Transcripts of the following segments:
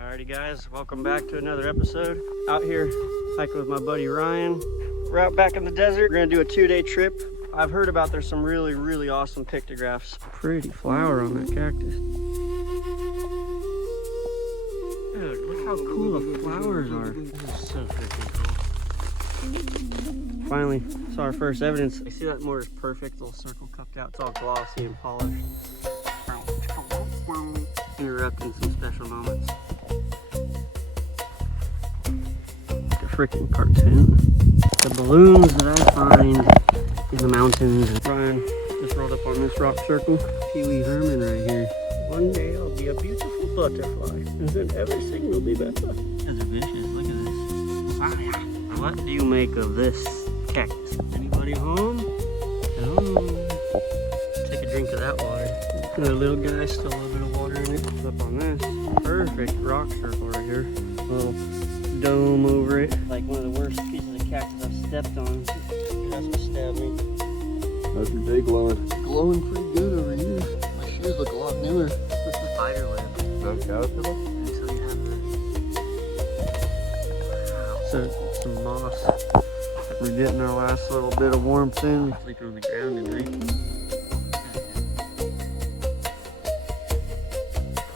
Alrighty guys, welcome back to another episode. Out here hiking with my buddy Ryan. We're out back in the desert. We're gonna do a 2-day trip. I've heard about there's some really awesome pictographs. Pretty flower on that cactus. Dude, look how cool the flowers are. This is so freaking cool. Finally saw our first evidence. I see that mortar's perfect, little circle cupped out. It's all glossy and polished. Interrupting some special moments. Like a freaking cartoon. The balloons that I find in the mountains. Ryan just rolled up on this rock circle. Pee-wee Herman right here. One day I'll be a beautiful butterfly, and then everything will be better. These are vicious. Look at this. What do you make of this cactus? Anybody home? Oh. Take a drink of that water. The little guy, still a little bit of water in it. Up on this perfect rock circle right here. Little dome over it. Like one of the worst pieces of cactus I've stepped on. That's what stabbed me. How's your day glowing? It's glowing pretty good over here. My shoes look a lot newer. Spider web. Is that a caterpillar? Until you have the... So, some moss. We're getting our last little bit of warmth in. Sleeping on the ground tonight.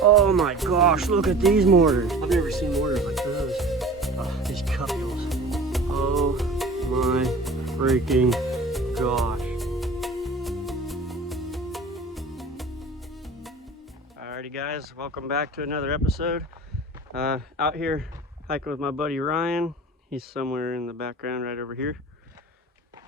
Oh my gosh, look at these mortars. I've never seen mortars like those. Oh, these cupules. Oh my freaking gosh. Alrighty guys, welcome back to another episode. Out here hiking with my buddy Ryan. He's somewhere in the background right over here.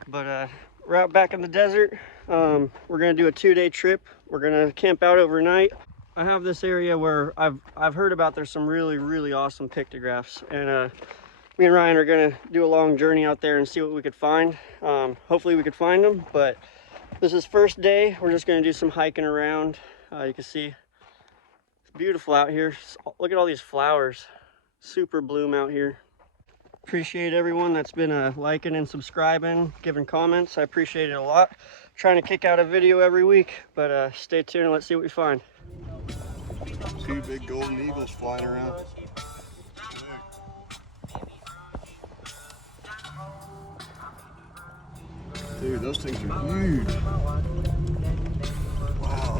But we're out back in the desert. We're gonna do a 2-day trip. We're gonna camp out overnight. I have this area where I've heard about there's some really awesome pictographs, and me and Ryan are gonna do a long journey out there and see what we could find. Hopefully we could find them, but this is first day. We're just gonna do some hiking around. You can see it's beautiful out here. Look at all these flowers, super bloom out here. Appreciate everyone that's been liking and subscribing, giving comments. I appreciate it a lot. Trying to kick out a video every week, but stay tuned and let's see what we find. 2 big golden eagles flying around. Dude, those things are huge. Wow.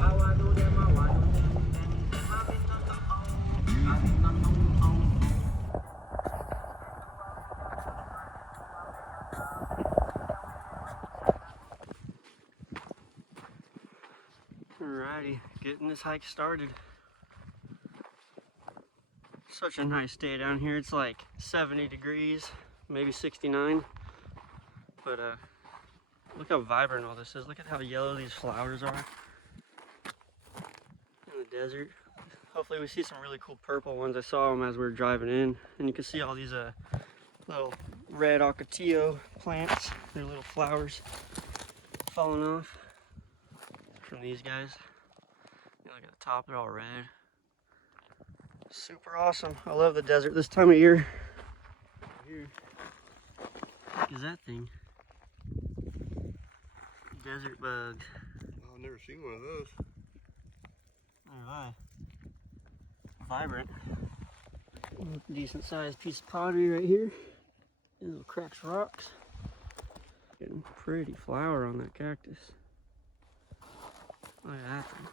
Alrighty, getting this hike started. Such a nice day down here. It's like 70 degrees, maybe 69. But look how vibrant all this is. Look at how yellow these flowers are in the desert. Hopefully we see some really cool purple ones. I saw them as we were driving in. And you can see all these little red ocotillo plants. Their little flowers falling off from these guys. You look at the top, they're all red. Super awesome. I love the desert this time of year. Here. What is that thing? Desert bug. Oh, I've never seen one of those. Neither have I. Vibrant. Decent sized piece of pottery right here. These little cracks rocks. Getting pretty flower on that cactus. Look at that thing.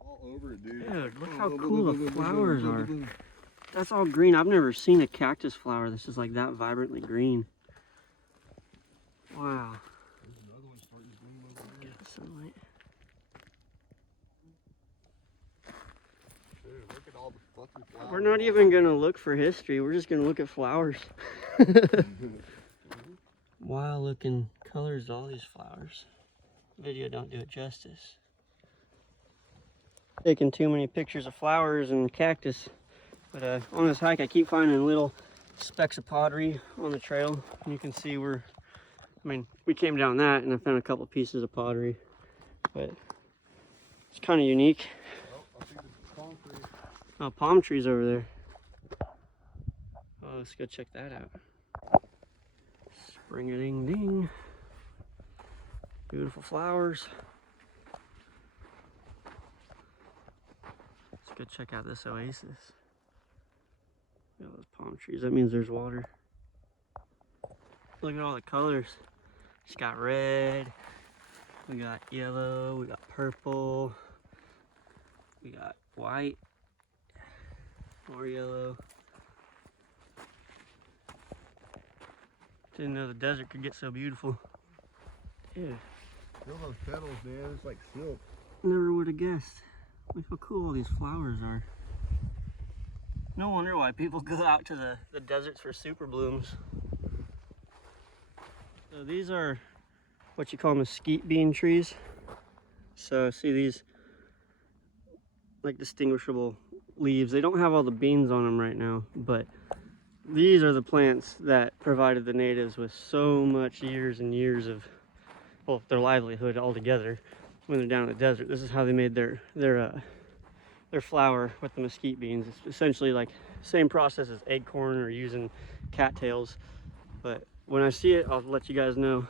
All over it, dude. Dude, look how cool the flowers are. That's all green. I've never seen a cactus flower that's just like that vibrantly green. Wow. There's another one starting to bloom over there. Get the sunlight. Dude, look at all the fluffy flowers. We're not even gonna look for history. We're just gonna look at flowers. Wild looking colors to all these flowers. Video don't do it justice. Taking too many pictures of flowers and cactus. But on this hike I keep finding little specks of pottery on the trail. And you can see we came down that and I found a couple pieces of pottery. But It's kind of unique. Oh, I see the palm tree. Oh, palm trees over there. Oh, let's go check that out. Spring-a-ding-ding. Beautiful flowers. Let's go check out this oasis. Look at those palm trees. That means there's water. Look at all the colors. It's got red. We got yellow. We got purple. We got white. More yellow. Didn't know the desert could get so beautiful. Yeah. Feel those petals, man. It's like silk. Never would have guessed. Look how cool all these flowers are. No wonder why people go out to the deserts for super blooms. So these are what you call mesquite bean trees. So see these like distinguishable leaves. They don't have all the beans on them right now, but these are the plants that provided the natives with so much years and years of, well, their livelihood altogether when they're down in the desert. This is how they made their flour with the mesquite beans. It's essentially like same process as acorn or using cattails. But when I see it, I'll let you guys know.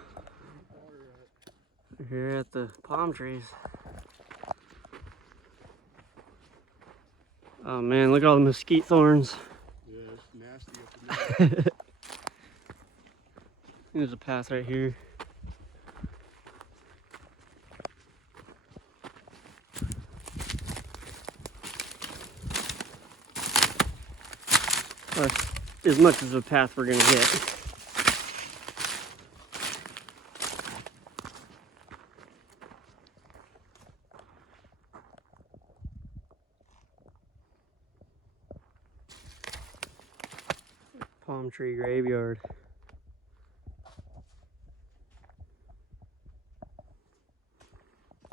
We're here at the palm trees. Oh man, look at all the mesquite thorns. Yeah, it's nasty up in there. There's a path right here. That's as much as a path we're gonna get. Palm tree graveyard.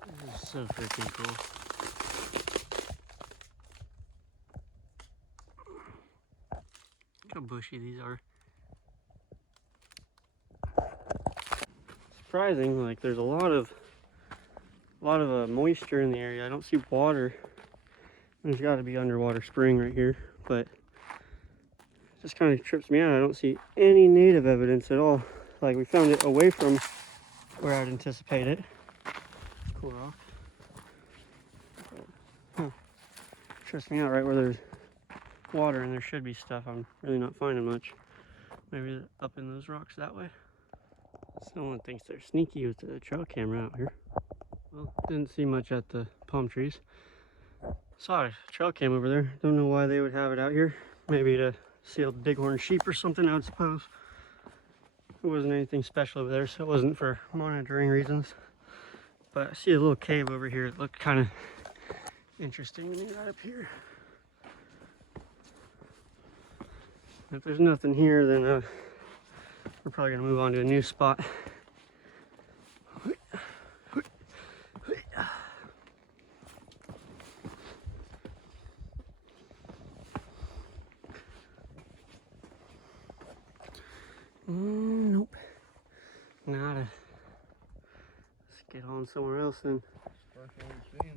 This is so freaking cool. Look how bushy these are. Surprising, like there's a lot of moisture in the area. I don't see water. There's got to be underwater spring right here, but it just kind of trips me out. I don't see any native evidence at all. Like we found it away from where I'd anticipate it. It's cool rock. Huh. Trips me out right where there's water and there should be stuff. I'm really not finding much. Maybe up in those rocks that way. Someone thinks they're sneaky with the trail camera out here. Well, didn't see much at the palm trees. Saw a trail cam over there. Don't know why they would have it out here. Maybe to see a bighorn sheep or something, I would suppose. It wasn't anything special over there, so it wasn't for monitoring reasons. But I see a little cave over here. It looked kind of interesting to me right up here. If there's nothing here, then we're probably gonna move on to a new spot. Nope. Nada. Let's get on somewhere else then. First one we've seen.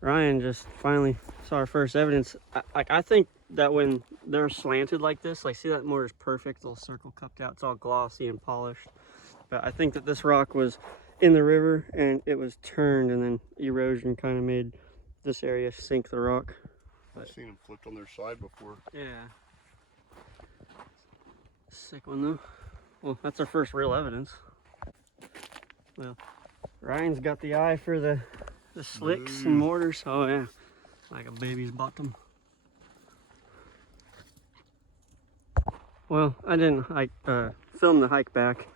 Ryan just finally saw our first evidence. I think that when they're slanted like this, like see that mortar's perfect, little circle cupped out, it's all glossy and polished. But I think that this rock was in the river and it was turned and then erosion kind of made this area sink the rock. I've seen them flipped on their side before. Yeah. Sick one though. Well, that's our first real evidence. Well, Ryan's got the eye for the slicks and mortars. Oh yeah, like a baby's bottom. Well, I didn't film the hike back,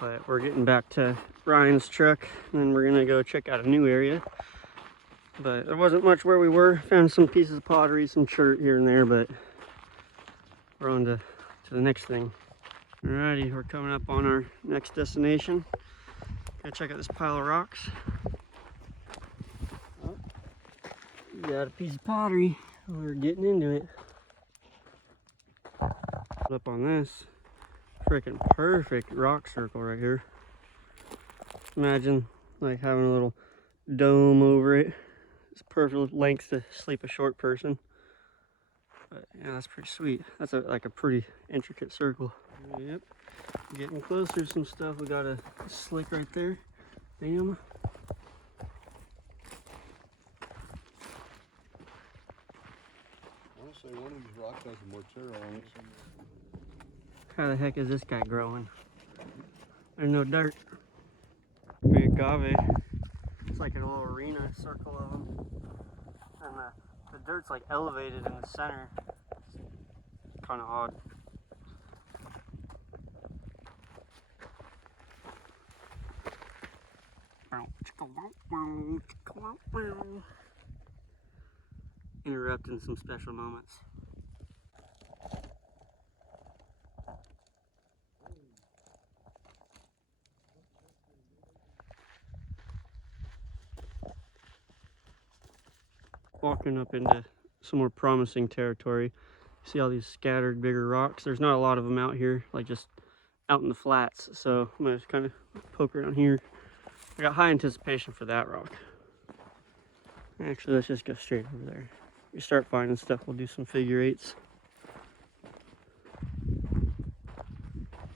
but we're getting back to Ryan's truck and then we're gonna go check out a new area. But there wasn't much where we were. Found some pieces of pottery, some chert here and there, but we're on to the next thing. Alrighty, we're coming up on our next destination. Go check out this pile of rocks. Oh, we got a piece of pottery. We're getting into it. Up on this freaking perfect rock circle right here. Imagine like having a little dome over it. It's perfect length to sleep a short person. But yeah, that's pretty sweet. That's like a pretty intricate circle. Yep. Getting closer to some stuff. We got a slick right there. Bam. Honestly, one of these rocks has some more terra on it. How the heck is this guy growing? There's no dirt. Big agave. It's like a little arena circle of them. And the dirt's like elevated in the center. It's kind of odd. Interrupting some special moments. Walking up into some more promising territory. See all these scattered bigger rocks. There's not a lot of them out here, like just out in the flats. So I'm gonna just kind of poke around here. I got high anticipation for that rock. Actually, let's just go straight over there. If we start finding stuff, we'll do some figure eights.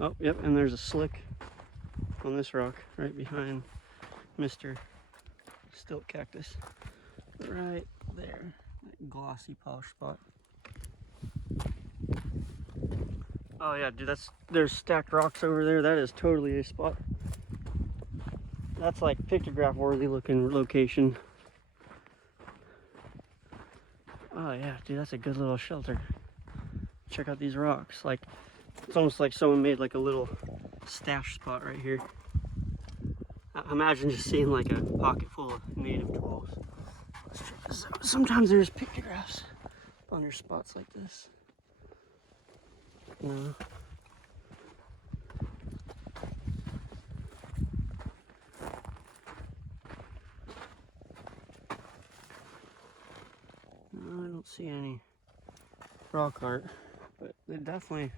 Oh, yep, and there's a slick on this rock right behind Mr. Stilt Cactus. Right there, that glossy polish spot. Oh yeah, dude, there's stacked rocks over there. That is totally a spot. That's like pictograph worthy looking location. Oh yeah, dude, that's a good little shelter. Check out these rocks. Like, it's almost like someone made like a little stash spot right here. Imagine just seeing like a pocket full of native tools. Sometimes there's pictographs on your spots like this. No. No, I don't see any rock art, but they definitely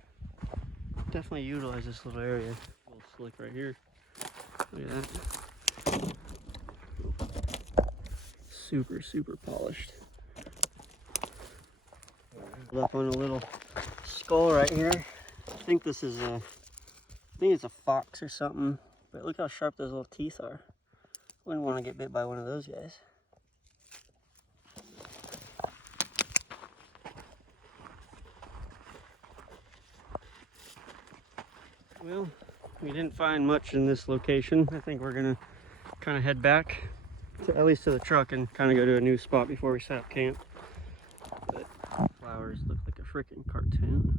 utilize this little area. A little slick right here. Look at that. Super polished. Up on a little skull right here. I think this is I think it's a fox or something. But look how sharp those little teeth are. Wouldn't want to get bit by one of those guys. Well, we didn't find much in this location. I think we're gonna kind of head back to, at least to the truck, and kind of go to a new spot before we set up camp. But flowers look like a freaking cartoon.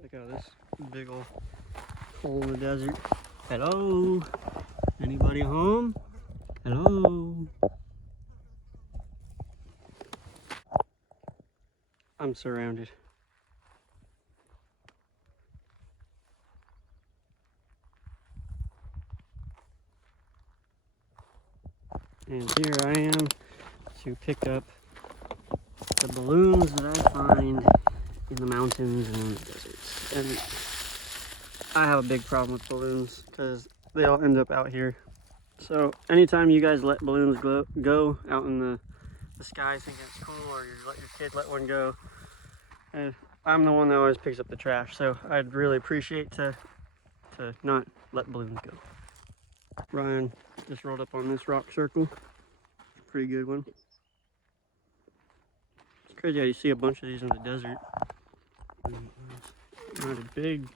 Check out this big old hole in the desert. Hello? Anybody home? Hello? I'm surrounded. And here I am to pick up the balloons that I find in the mountains and in the deserts. And I have a big problem with balloons because they all end up out here. So anytime you guys let balloons go out in the sky thinking it's cool, or you let your kid let one go, I'm the one that always picks up the trash. So I'd really appreciate to not let balloons go. Ryan just rolled up on this rock circle. Pretty good one. It's crazy how you see a bunch of these in the desert. Got a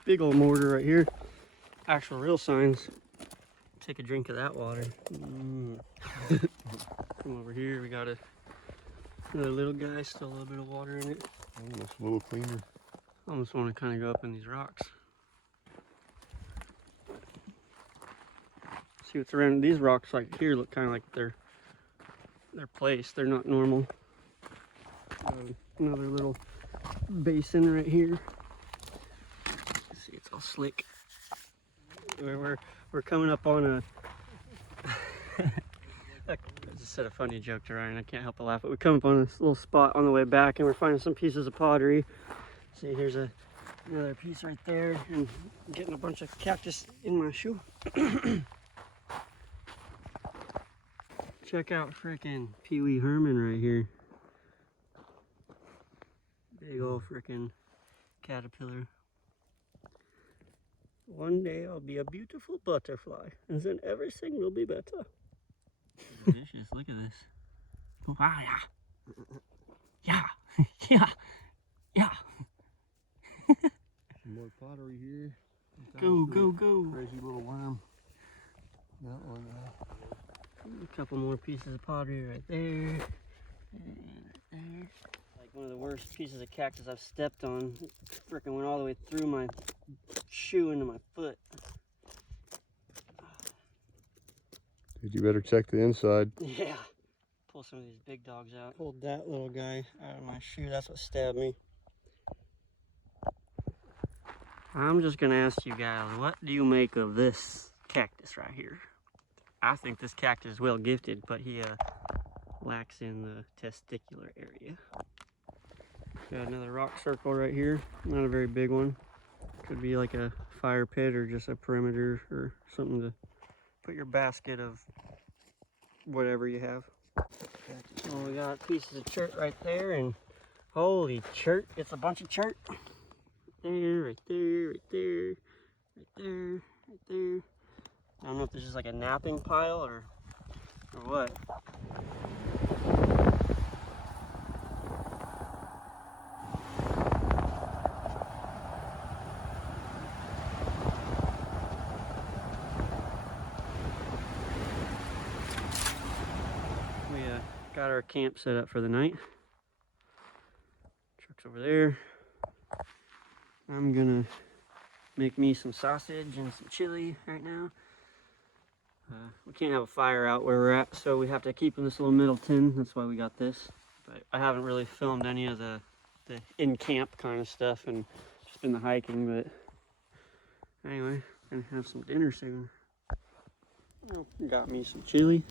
big old mortar right here. Actual real signs. Take a drink of that water. Come over here, we got another little guy, still a little bit of water in it. Almost a little cleaner. Almost want to kind of go up in these rocks. See what's around these rocks. Like here, look kind of like they're placed. They're not normal. Another little basin right here. See, it's all slick. We're coming up on a. I just said a funny joke to Ryan. I can't help but laugh. But we come up on this little spot on the way back, and we're finding some pieces of pottery. See, here's another piece right there, and I'm getting a bunch of cactus in my shoe. Check out frickin' Pee Wee Herman right here. Big ol' frickin' caterpillar. One day I'll be a beautiful butterfly, and then everything will be better. Delicious, look at this. Wow, yeah. Yeah. Yeah. Yeah. Some more pottery here. Go, go, go. Crazy little worm. That one. A couple more pieces of pottery right there. And right there. Like one of the worst pieces of cactus I've stepped on. It freaking went all the way through my shoe into my foot. Dude, you better check the inside. Yeah. Pull some of these big dogs out. Pulled that little guy out of my shoe. That's what stabbed me. I'm just gonna ask you guys, what do you make of this cactus right here? I think this cactus is well gifted, but he lacks in the testicular area. Got another rock circle right here. Not a very big one. Could be like a fire pit or just a perimeter or something to put your basket of whatever you have. Oh, we got pieces of chert right there, and holy chert, it's a bunch of chert. Right there, right there, right there, right there. I don't know if this is like a napping pile or what. We got our camp set up for the night. Truck's over there. I'm gonna make me some sausage and some chili right now. We can't have a fire out where we're at, so we have to keep in this little middle tin. That's why we got this. But I haven't really filmed any of the in-camp kind of stuff and just been the hiking, but anyway, gonna have some dinner soon. Well, got me some chili,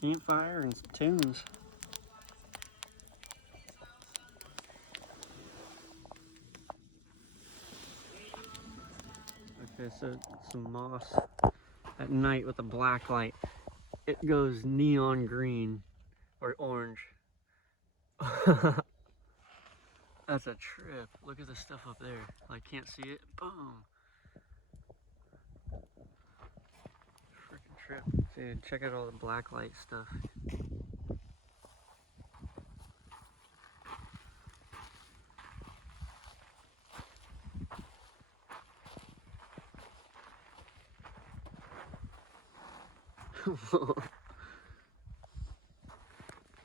campfire, and some tunes. Okay, so some moss at night with a black light. It goes neon green or orange. That's a trip. Look at the stuff up there. Like, can't see it. Boom. Freaking trip. Dude, check out all the black light stuff.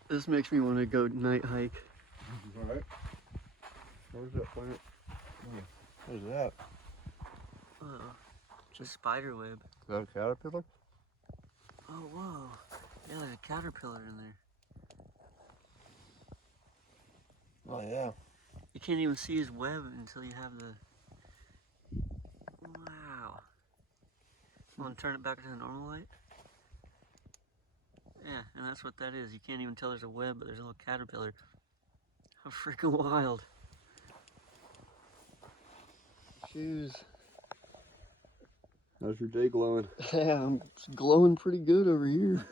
This makes me want to go night hike. Alright. Where's that plant? What is that? Uh-oh. Just spider web. Is that a caterpillar? Oh, whoa. Yeah, there's a caterpillar in there. Oh yeah. You can't even see his web until you have the... Wow. Want to turn it back to the normal light? Yeah, and that's what that is. You can't even tell there's a web, but there's a little caterpillar. How freaking wild. Shoes. How's your day glowing? Yeah, I'm glowing pretty good over here.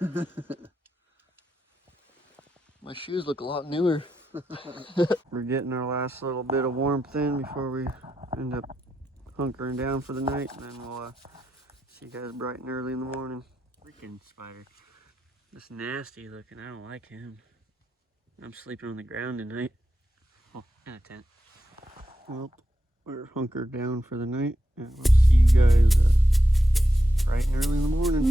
My shoes look a lot newer. We're getting our last little bit of warmth in before we end up hunkering down for the night, and then we'll see you guys bright and early in the morning. Freaking spider. This nasty looking, I don't like him. I'm sleeping on the ground tonight. Oh, in a tent. Well, we're hunkered down for the night, and we'll see you guys bright and early in the morning.